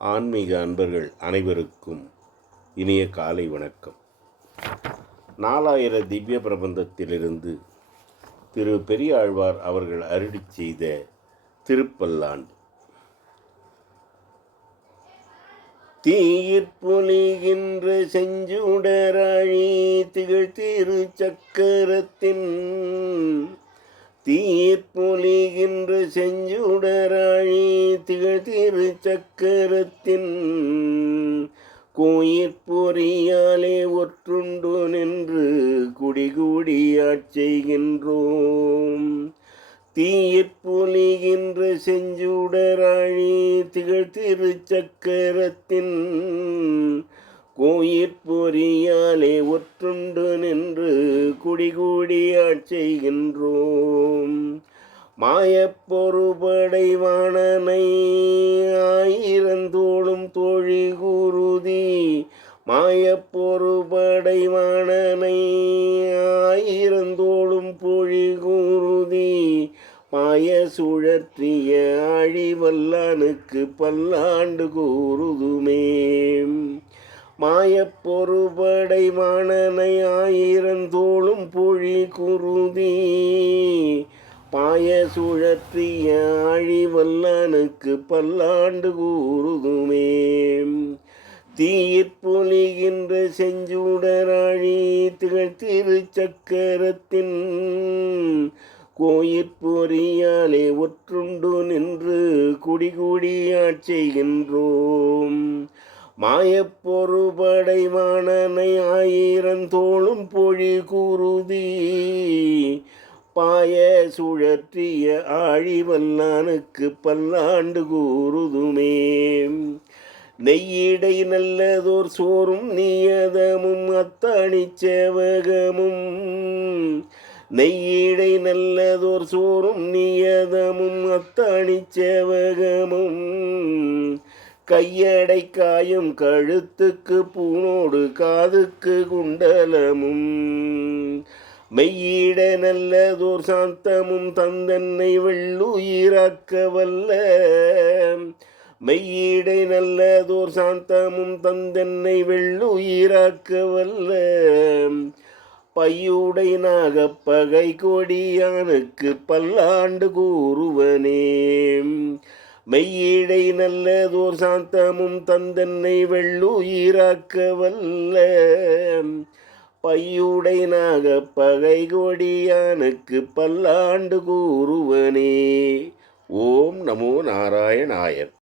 ஆன்மீக அன்பர்கள் அனைவருக்கும் இனிய காலை வணக்கம். நாலாயிர திவ்ய பிரபந்தத்திலிருந்து திரு பெரியாழ்வார் அவர்கள் அருளி செய்த திருப்பல்லாண்டு தீயிற்பொலிகின்ற செஞ்சுடராழி திகழ் திரு சக்கரத்தின் தீர்ப்பொலிகின்ற செஞ்சுடராழி திகழ் சக்கரத்தின் கோயிற்பொறியாலே ஒற்றுண்டு நின்று குடிகூடியாட் செய்கின்றோம் தீயிற்பொலிகின்ற செஞ்சுடராழி திகழ் சக்கரத்தின் கோயிற்பொறியாலே ஒற்றுண்டு நின்று குடிகூடியாட் செய்கின்றோம் மாயப்பொருபடை வாணனை ஆயிரந்தோளும் தோழி குருதி மாயப்பொருபடை வாணனை ஆயிரந்தோளும் பொழி குருதி மாய சுழற்றிய அழிவல்லானுக்கு பல்லாண்டு கூறுதுமே. மாயப்பொருபடை மாணனை ஆயிரந்தோளும் பொழி குருதி பாய சுழற்றிய அழிவல்லானுக்கு பல்லாண்டு கூறுதுமே. தீயிற்பொலிகின்ற செஞ்சுடராழி திகழ் திரு சக்கரத்தின் கோயிற்பொறியாலே ஒற்றுண்டு நின்று குடிகுடியாட் செய்கின்றோம் மாயப்பொருபடை மாணனை ஆயிரந்தோளும் பொழி கூறுதி பாய சுழற்றிய ஆழிவல்லானுக்கு பல்லாண்டு கூறுதுமே. நெய்யிடை நல்லதோர் சோறும் நியதமும் அத்தாணி சேவகமும். நெய்யிடை நல்லதோர் சோறும் நியதமும் அத்தாணி சேவகமும். கையடை காயும் கழுத்துக்கு பூனோடு காதுக்கு குண்டலமும். மெய்யீட நல்லதோர் சாந்தமும் தந்தன்னை வெள்ளுயிராக்க வல்ல மெய்யிடை நல்லதோர் சாந்தமும் தந்தன்னை வெள்ளுயிராக்க வல்ல பையுடை நாகப்பகை கொடியானுக்கு பல்லாண்டு கூறுவனே. மெய்யீடை நல்லதோர் சாந்தமும் தந்தன்னை வெள்ளுயிராக்க வல்ல பையுடை நாக பகை கொடியானுக்கு பல்லாண்டு கூறுவனே. ஓம் நமோ நாராயணாயன்